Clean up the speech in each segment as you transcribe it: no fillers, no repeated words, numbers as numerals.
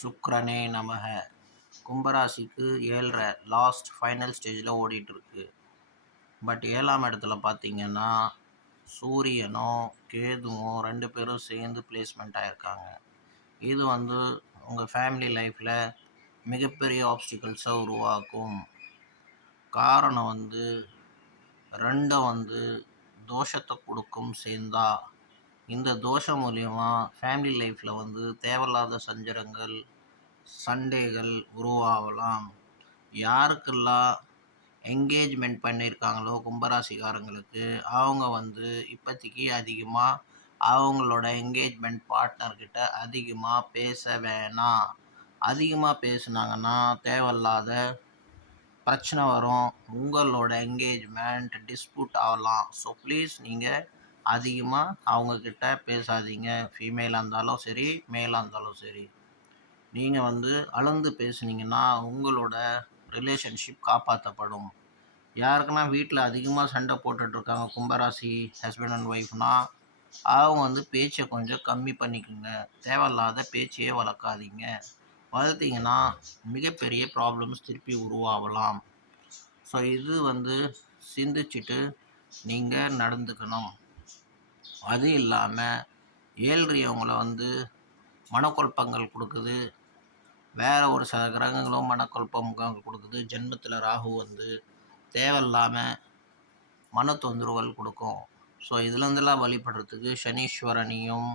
சுக்கிரனே நமக. கும்பராசிக்கு 7.5 last final ஸ்டேஜில் ஓடிட்டுருக்கு. பட் 7ஆம் இடத்துல பார்த்தீங்கன்னா சூரியனும் கேதுவும் 2 பேரும் சேர்ந்து பிளேஸ்மெண்ட் ஆகிருக்காங்க. இது உங்கள் ஃபேமிலி லைஃப்பில் மிகப்பெரிய ஆப்ஸ்டிக்கல்ஸை உருவாக்கும். காரணம் 2 தோஷத்தை கொடுக்கும் சேர்ந்தா. இந்த தோஷம் மூலிமா ஃபேமிலி லைஃப்பில் தேவையில்லாத சஞ்சலங்கள், சண்டைகள் உருவாகலாம். யாருக்கெல்லாம் என்கேஜ்மெண்ட் பண்ணியிருக்காங்களோ கும்பராசிக்காரங்களுக்கு அவங்க இப்போதைக்கு அதிகமாக அவங்களோட என்கேஜ்மெண்ட் பார்ட்னர்கிட்ட அதிகமாக பேச வேணாம். அதிகமாக பேசுனாங்கன்னா தேவையில்லாத பிரச்சனை வரும். உங்களோட என்கேஜ்மெண்ட் டிஸ்பியூட் ஆகலாம். ஸோ ப்ளீஸ் நீங்கள் அதிகமாக அவங்கக்கிட்ட பேசாதீங்க. ஃபீமேலாக இருந்தாலும் சரி, மேலாக இருந்தாலும் சரி. நீங்கள் அளந்து பேசுனீங்கன்னா உங்களோட ரிலேஷன்ஷிப் காப்பாற்றப்படும். யாருக்குன்னா வீட்டில் அதிகமாக சண்டை போட்டுட்ருக்காங்க கும்பராசி ஹஸ்பண்ட் அண்ட் ஒய்ஃப்னால் அவங்க பேச்சை கொஞ்சம் கம்மி பண்ணிக்கோங்க. தேவையில்லாத பேச்சையே வளர்க்காதீங்க. வளர்த்திங்கன்னா மிகப்பெரிய ப்ராப்ளம்ஸ் திருப்பி உருவாகலாம். ஸோ இது சிந்திச்சுட்டு நீங்கள் நடந்துக்கணும். அது இல்லாமல் 7 அவங்கள மனக்குழப்பங்கள் கொடுக்குது. வேறு ஒரு சில கிரகங்களும் மனக்குழப்பங்கள் கொடுக்குது. ஜென்மத்தில் ராகு தேவையில்லாமல் மன தொந்தரவுகள் கொடுக்கும். ஸோ இதுலேருந்தெல்லாம் வழிபடுறதுக்கு சனீஸ்வரனையும்,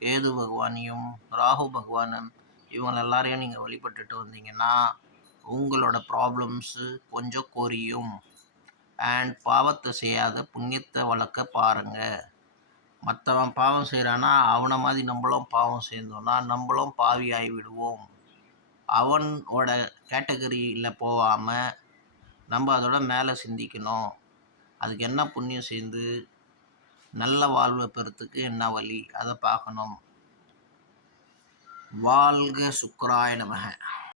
கேது பகவானையும், ராகு பகவானும் இவங்க எல்லாரையும் நீங்கள் வழிபட்டுட்டு வந்தீங்கன்னா உங்களோட ப்ராப்ளம்ஸு கொஞ்சம் குறையும். அண்ட் பாவத்தை செய்யாத புண்ணியத்தை வளர்க்க பாருங்கள். மற்றவன் பாவம் செய்கிறான்னா அவனை மாதிரி நம்மளும் பாவம் செய்தோன்னா நம்மளும் பாவியாகி விடுவோம். அவனோட கேட்டகரியில் போகாமல் நம்ம அதோட மேலே சிந்திக்கணும். அதுக்கு என்ன புண்ணியம் செய்து நல்ல வாழ்வை பெறத்துக்கு என்ன வழி அதை பார்க்கணும். வாழ்க சுக்கிராய நமக.